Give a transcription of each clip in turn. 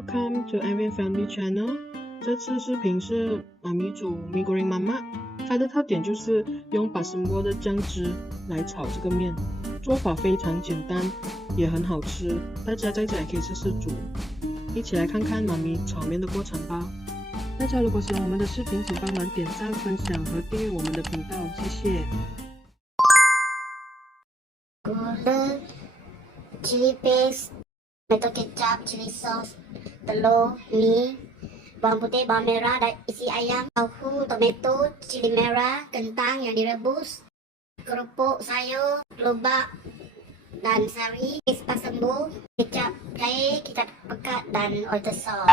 welcome to Avian Family Channel。这次视频是妈咪煮米goreng妈妈，它的特点就是用巴生锅的酱汁来炒这个面，做法非常简单，也很好吃，大家在家也可以试试煮。一起来看看妈咪炒面的过程吧。大家如果喜欢我们的视频，请帮忙点赞、分享和订阅我们的频道，谢谢。Gula, chili paste, tomato kecap, chili sauce, telur, mie, bawang putih, bawang merah, dan isi ayam, tahu, tomato, cili merah, kentang yang direbus, kerupuk sayur, lobak, dan sari, paste sembuh, kecap cair, kecap pekat, dan oyster sauce.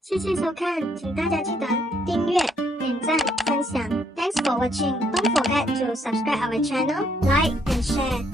谢谢收看，请大家记得订阅、点赞、分享。Thanks for watching. Don't forget to subscribe our channel, like and share.